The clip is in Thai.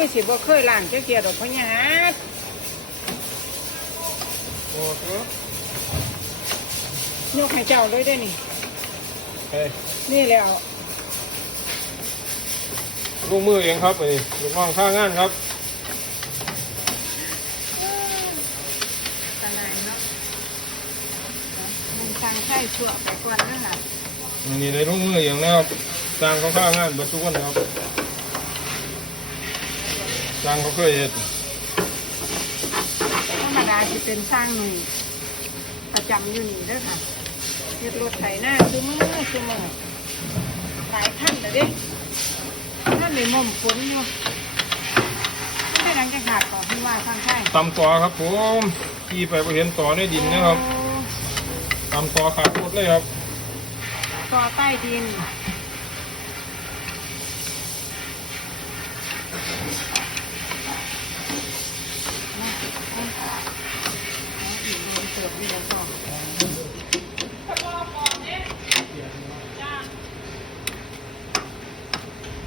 คือสิบ่เคยล้างจักเทียดอกพะยาดโอ้โหยกให้เจ้าเลยได้อนี่เฮ้ยนี่แล้วลูกมือเองครับไอ้ลูกน้องข้างงานครับตะนายเนาะมันทางไข่ชั่วไปก่อนนั่นล่ะอันนี้ได้ลูกมือเองแล้วสร้างเขาข้างงานเบัทุกคนครับ สร้างเขาเคยเห็นธรรมดาสิเป็นสร้างหนุ่ยประจำอยู่นี่เด้อค่ะเฮ็ดรถไถหน้าคือมือคือมือหลายท่านเลยเด้ท่านเลยม่อมฝนอยู่ไม่ได้หลังจากขาดก่อนที่ว่าทางไข่ตำต่อครับผมขี่ไปไปเห็นต่อในดินนะครับตำต่อขาดหมดเลยครับต่อใต้ดิน